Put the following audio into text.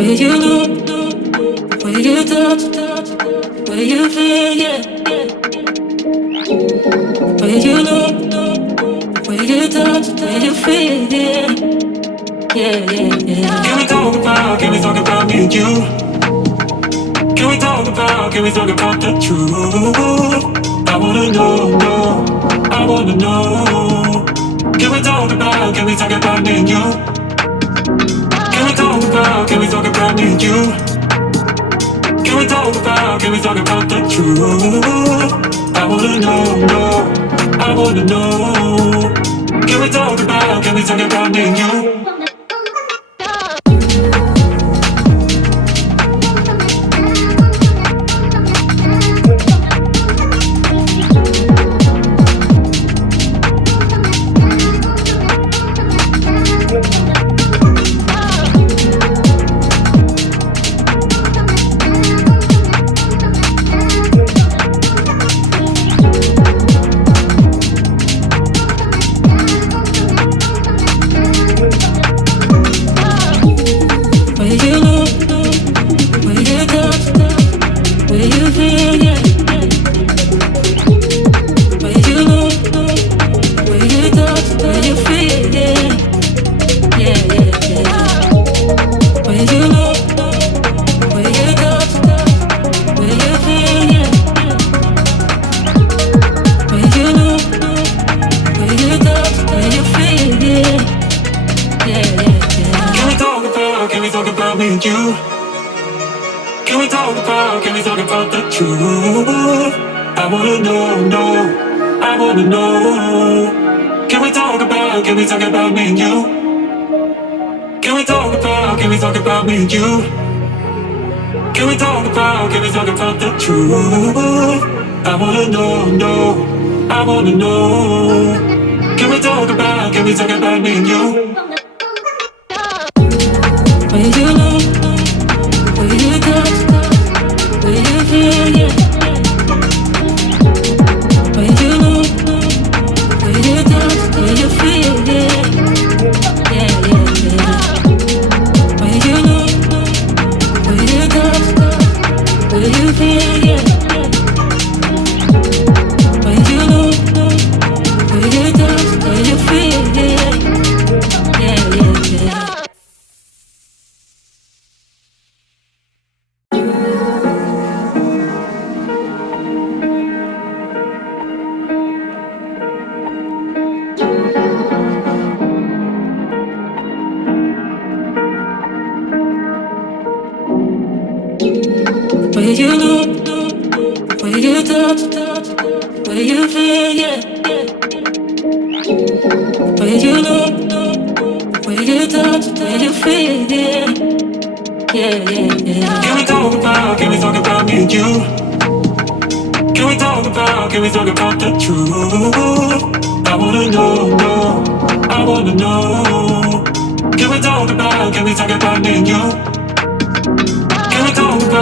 Where you know, where you touch, where you feel, yeah. Where you know, where you touch, where you feel, yeah. Yeah, yeah, yeah. Can we talk about me and you? Can we talk about the truth? I wanna know, I wanna know. Can we talk about me and you? Can we talk about me and you? Can we talk about the truth? I wanna know, I wanna know. Can we talk about me and you? Can we talk about the truth? I wanna know, I wanna know. Can we talk about me and you? Can we talk about me and you? Can we talk about the truth? I wanna know, I wanna know. Can we talk about me and you? Where you know, where you touch, where you feel, yeah. Where you know, where you touch, where you feel, yeah. Yeah, yeah, yeah. Where you know, where you touch, where you feel, yeah. Where you know, where you touch, where you feel, yeah. Yeah, yeah, yeah. Where you know, where you touch, where you feel, yeah. Where you know, where you touch, where you feel, yeah. Yeah, yeah, yeah. Can we talk about me and you? Can we talk about the truth? I wanna know, I wanna know. Can we talk about me and you?